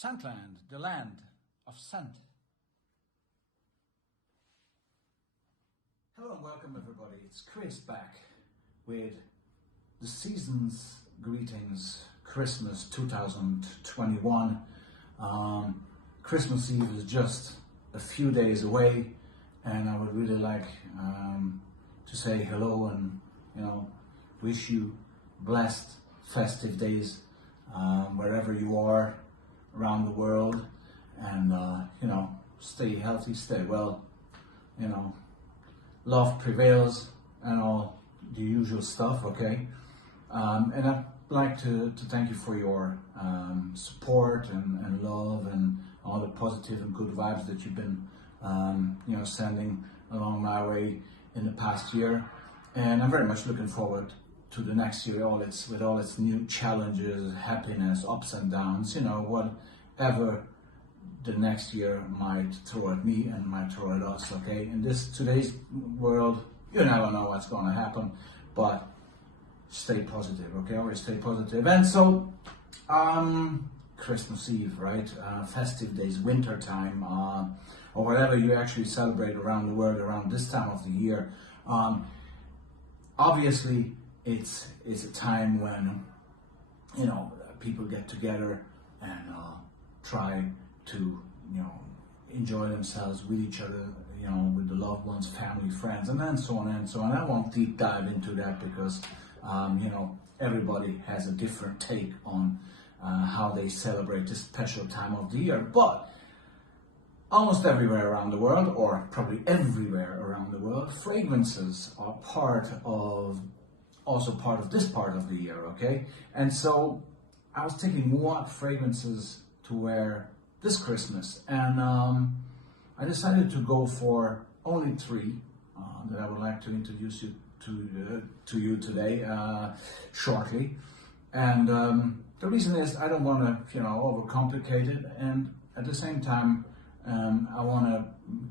Scentland, the land of scent. Hello and welcome everybody, it's Chris back with the season's greetings, Christmas 2021. Christmas Eve is just a few days away, and I would really like to say hello and wish you blessed festive days wherever you are around the world, and stay healthy, stay well, love prevails and all the usual stuff, okay? And I'd like to thank you for your support and love and all the positive and good vibes that you've been sending along my way in the past year. And I'm very much looking forward to the next year, with all its new challenges, happiness, ups and downs, whatever the next year might throw at me and might throw at us, okay? In today's world, you never know what's going to happen, but stay positive, okay? Always stay positive. And so, Christmas Eve, right? Festive days, winter time, or whatever you actually celebrate around the world around this time of the year. Obviously, it's a time when people get together and try to enjoy themselves with each other, with the loved ones, family, friends, and then so on and so on. I won't deep dive into that because everybody has a different take on how they celebrate this special time of the year. But almost everywhere around the world, or probably everywhere around the world, fragrances are also part of this part of the year, okay? And so I was thinking what fragrances to wear this Christmas, and I decided to go for only three that I would like to introduce you to you today shortly. And the reason is I don't want to overcomplicate it, and at the same time I want to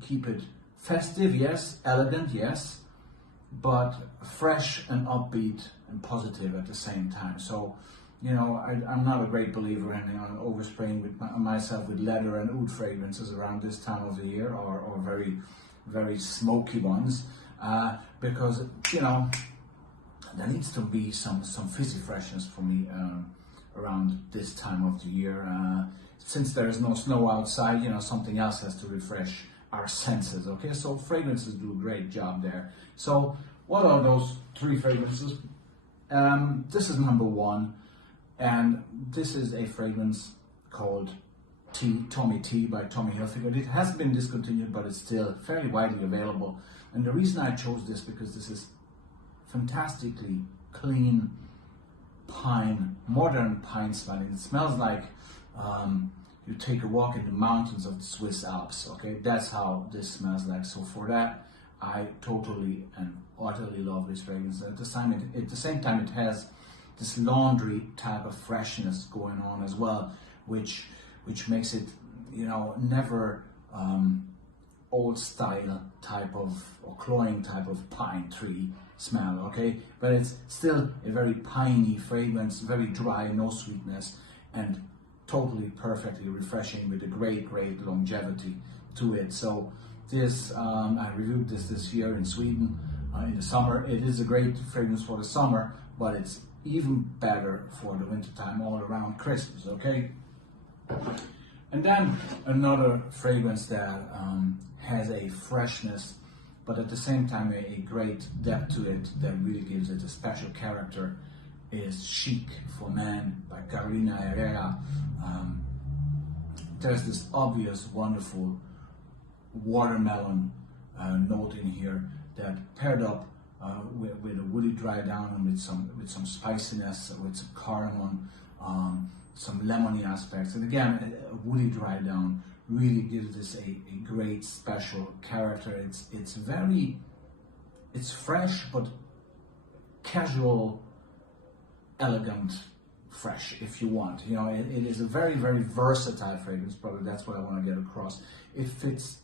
keep it festive, yes, elegant, yes, but fresh and upbeat and positive at the same time. So I'm not a great believer in overspraying myself with leather and oud fragrances around this time of the year, or very, very smoky ones, because there needs to be some fizzy freshness for me around this time of the year. Since there is no snow outside, something else has to refresh our senses, okay? So fragrances do a great job there. So what are those three fragrances? This is number one. And this is a fragrance called Tommy T by Tommy Hilfiger. It hasn't been discontinued, but it's still fairly widely available. And the reason I chose this because this is fantastically clean pine, modern pine smelling. It smells like you take a walk in the mountains of the Swiss Alps. Okay, that's how this smells like. So for that, I totally and utterly love this fragrance. At the same time, it has this laundry type of freshness going on as well, which makes it never old style type of or cloying type of pine tree smell, okay? But it's still a very piney fragrance, very dry, no sweetness, and totally perfectly refreshing with a great longevity to it. So this I reviewed this year in Sweden in the summer. It is a great fragrance for the summer, but it's even better for the wintertime, all around Christmas, okay? And then another fragrance that has a freshness, but at the same time a great depth to it that really gives it a special character, is Chic for Men by Carolina Herrera. There's this obvious, wonderful watermelon note in here that paired up with a woody dry down and with some spiciness, with some cardamom, some lemony aspects, and again a woody dry down really gives this a great special character. It's fresh but casual, elegant, fresh if you want. It is a very, very versatile fragrance. Probably that's what I want to get across. It fits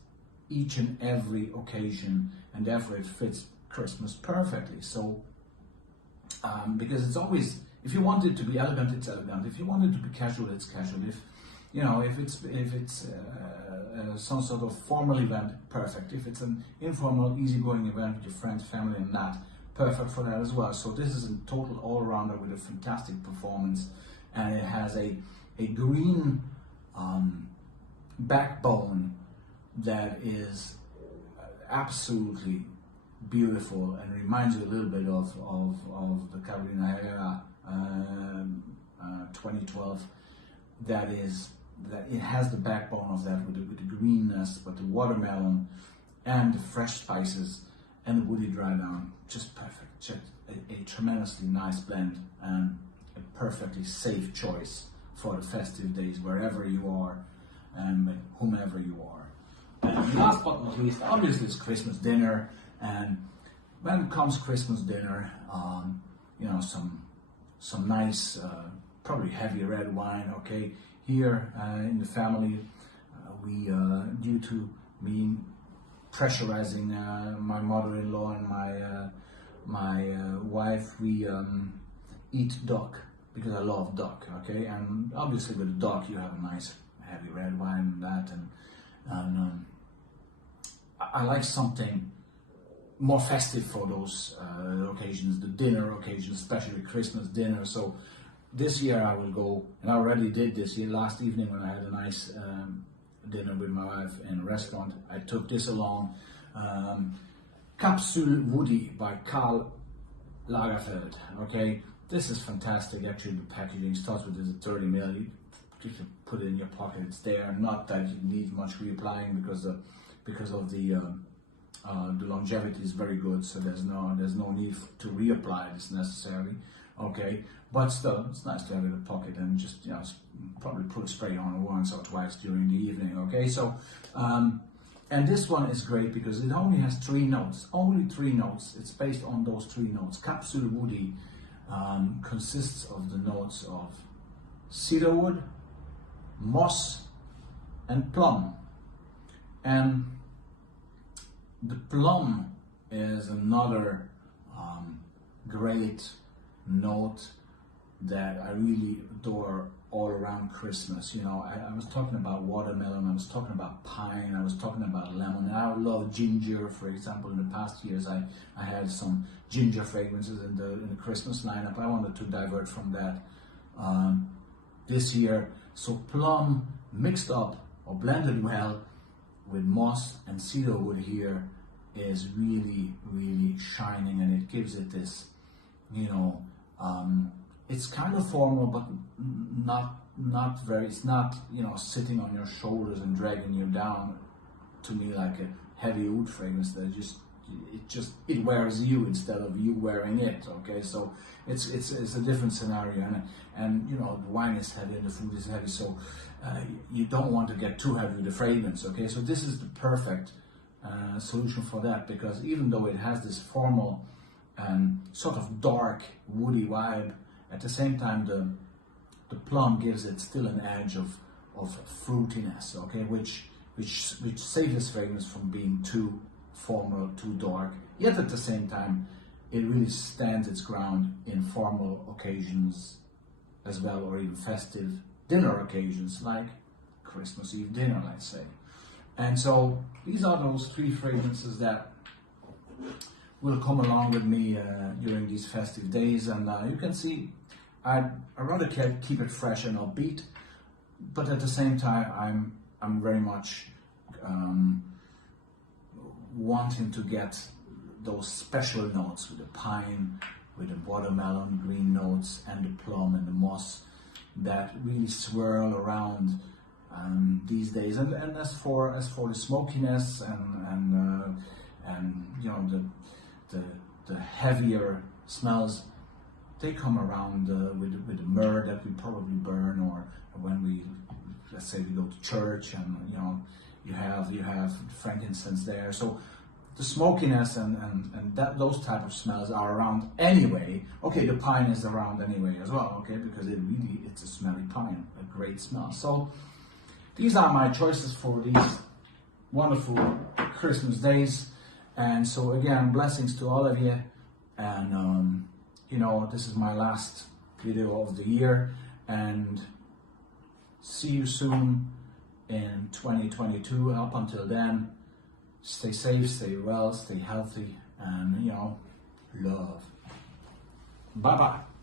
each and every occasion, and therefore it fits Christmas perfectly. So because it's always, if you want it to be elegant, it's elegant. If you want it to be casual, it's casual. You know, if it's some sort of formal event, perfect. If it's an informal, easygoing event with your friends, family, and that, perfect for that as well. So this is a total all-rounder with a fantastic performance, and it has a green backbone that is absolutely beautiful and reminds you a little bit of the Carolina Herrera 2012. That it has the backbone of that with the greenness, but the watermelon and the fresh spices and the woody dry down, just perfect. Just a tremendously nice blend and a perfectly safe choice for the festive days, wherever you are and whomever you are. And last but not least, obviously, it's Christmas dinner. And when it comes Christmas dinner, you know, some nice, probably heavy red wine. Okay, here in the family, we due to me pressurizing my mother-in-law and my wife, we eat duck because I love duck. Okay, and obviously with the duck you have a nice heavy red wine and that, and I like something more festive for those occasions, the dinner occasions, especially Christmas dinner. So this year I will go, and I already did this year, last evening when I had a nice dinner with my wife in a restaurant. I took this along, Capsule Woody by Karl Lagerfeld. Okay, this is fantastic. Actually, the packaging starts with this 30 ml. You can put it in your pocket. It's there. Not that you need much reapplying because of the longevity is very good. So there's no need to reapply this necessarily. Okay, but still, it's nice to have it in the pocket and just, you know, probably put a spray on once or twice during the evening. Okay, so and this one is great because it only has 3 notes. Only 3 notes. It's based on those 3 notes. Capsule Woody consists of the notes of cedarwood, moss, and plum. And the plum is another great note that I really adore all around Christmas. You know, I was talking about watermelon, I was talking about pine, I was talking about lemon, and I love ginger. For example, in the past years I had some ginger fragrances in the Christmas lineup. I wanted to divert from that this year. So plum mixed up or blended well with moss and cedarwood here is really, really shining, and it gives it this, you know, it's kind of formal, but not very. It's not, you know, sitting on your shoulders and dragging you down. To me, like a heavy oud fragrance that it wears you instead of you wearing it. Okay, so it's a different scenario, and you know, the wine is heavy and the food is heavy, so you don't want to get too heavy with the fragrance. Okay, so this is the perfect solution for that, because even though it has this formal sort of dark woody vibe, at the same time the plum gives it still an edge of fruitiness. Okay, which saves this fragrance from being too formal, too dark, yet at the same time it really stands its ground in formal occasions as well, or even festive dinner occasions like Christmas Eve dinner, let's say. And so these are those 3 fragrances that will come along with me during these festive days. And you can see I'd rather keep it fresh and upbeat, but at the same time I'm very much wanting to get those special notes with the pine, with the watermelon, green notes, and the plum and the moss that really swirl around these days. And as for the smokiness and you know, the heavier smells, they come around with the myrrh that we probably burn, or when we, let's say, we go to church, and you know, you have frankincense there. So the smokiness and those type of smells are around anyway. Okay, the pine is around anyway as well. Okay, because it's a smelly pine, a great smell. So these are my choices for these wonderful Christmas days. And so again, blessings to all of you. And you know, this is my last video of the year, and see you soon in 2022. Up until then, stay safe, stay well, stay healthy, and love. Bye bye.